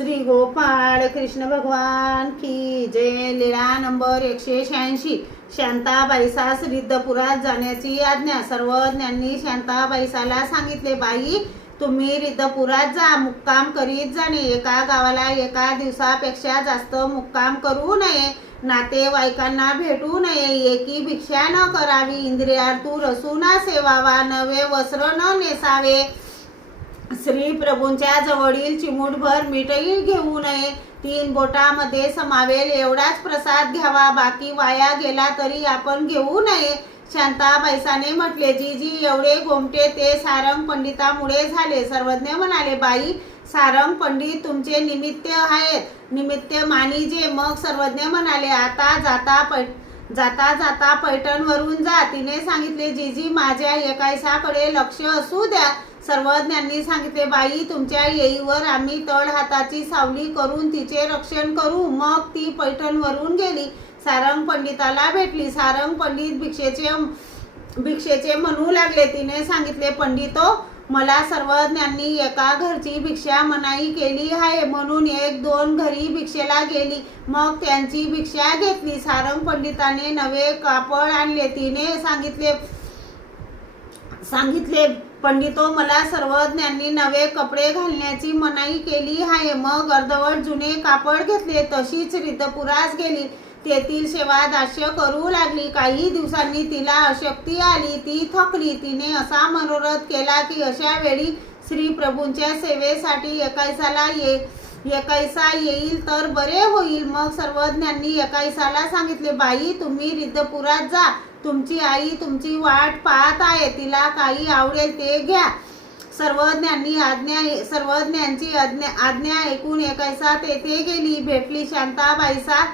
श्री गोपाळ कृष्ण भगवान की जय. लीळा नंबर एकशे शहाऐंशी. शांताबाईसास रिद्धपुरात जाण्याची आज्ञा. सर्वज्ञांनी शांताबाईसाला सांगितले बाई तुम्ही रिद्धपुरात जा. मुक्काम करीत जाणे एका गावाला एका दिवसापेक्षा जास्त मुक्काम करू नये. नातेवाईकांना भेटू नये. एकी भिक्षा न करावी. इंद्रियार्थू रसूना सेवावा नवे वस्त्र न नेसावे. श्री प्रभूंच्या जवळील चिमूटभर मीठही घेऊ नये. तीन बोटामध्ये समावेल एवढाच प्रसाद घ्यावा. बाकी वाया गेला तरी आपण घेऊ नये. शांता बैसाने म्हटले जी जी एवढे गोमटे ते सारंग पंडितामुळे झाले. सर्वज्ञ म्हणाले बाई सारंग पंडित तुमचे निमित्त आहेत. निमित्त मानिजे. मग सर्वज्ञ म्हणाले आता जाता पै जाता जाता पैठणवरून जा. तिने सांगितले जीजी माझ्या एकायसाकडे लक्ष असू द्या. सर्वज्ञांनी सांगितले बाई तुमच्या येईवर आम्ही तळ हाताची सावली करून तिचे रक्षण करू. मग ती पैठणवरून गेली. सारंग पंडिताला भेटली. सारंग पंडित भिक्षेचे भिक्षेचे म्हणू लागले. तिने सांगितले पंडितो मला सर्वज्ञांनी एका घरची भिक्षा मनाई केली आहे म्हणून एक दोन घरी भिक्षेला गेली. मग त्यांची भिक्षा घेतली. सारंग पंडिताने नवे कापड आणले. तिने सांगितले सांगितले पंडितो मला सर्वज्ञांनी नवे कपडे घालण्याची मनाई केली आहे. मग अर्धवट जुने कापड घेतले. तशीच रितपुरास गेली. तेथील सेवा दास्य करू लागली. काही दिवसांनी तिला अशक्ती आली. ती थकली. तिने असा मनोरथ केला की अशा वेळी श्री प्रभूंच्या सेवेसाठी एकायसाला ये एकायसा येईल तर बरे होईल. मग सर्वज्ञांनी एकायसाला सांगितले बाई तुम्ही रिद्धपुरात जा. तुमची आई तुमची वाट पाहत आहे. तिला काही आवडेल ते घ्या. सर्वज्ञांनी आज्ञा सर्वज्ञांची आज्ञा आज्ञा ऐकून एकायसा तेथे गेली. भेटली शांताबाईसा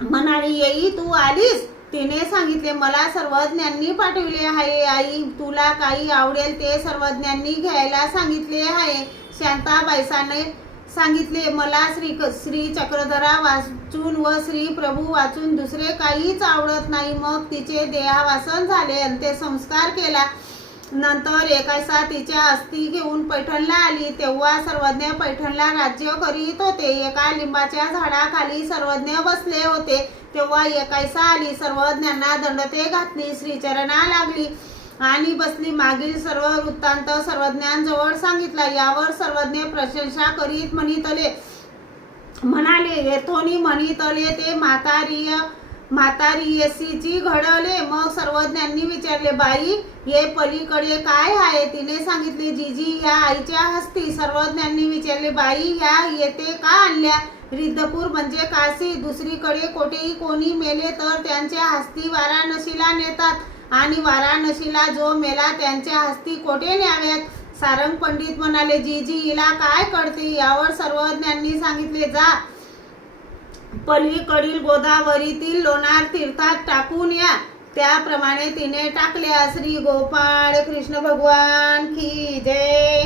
म्हणाली येई तू आलीस? तिने सांगितले मला सर्वज्ञांनी पाठविले आहे आई तुला काही आवडेल ते सर्वज्ञांनी घ्यायला सांगितले आहे. शांताबाईसाने सांगितले मला श्री श्री चक्रधरा वाचून व श्री प्रभू वाचून दुसरे काहीच आवडत नाही. मग तिचे देहावासन झाले अंत्यसंस्कार केला. नंतर एकासा तिच्या अस्थी घेऊन पैठणला आली. तेव्हा सर्वज्ञ पैठणला राज्य करीत होते. एका लिंबाच्या झाडाखाली सर्वज्ञ बसले होते. तेव्हा एकायसा आली. सर्वज्ञांना दंडते घातली. श्रीचरणा लागली आणि बसली. मागील सर्व वृत्तांत सर्वज्ञांजवळ सांगितला. यावर सर्वज्ञ प्रशंसा करीत म्हणितले. म्हणाले येथोनी म्हणितले ते म्हातारीय म्हातारीयसीची घडवले. मग सर्वज्ञांनी विचारले बाई हे पलीकडे काय आहे? तिने सांगितले जीजी या आईच्या हस्ती. सर्वज्ञांनी विचारले बाई या येते का आणल्या? रिद्धपूर म्हणजे काशी. दुसरीकडे कोठेही कोणी मेले तर त्यांच्या हस्ती वाराणसीला नेतात आणि वाराणसीला जो मेला त्यांच्या हस्ती कोठे न्याव्यात सारंग पंडित म्हणाले जीजी हिला काय कळते? यावर सर्वज्ञांनी सांगितले जा पलीकडील गोदावरीतील लोणार तीर्थात टाकून या. त्याप्रमाणे तिने टाकल्या. श्री गोपाळ कृष्ण भगवान की जय.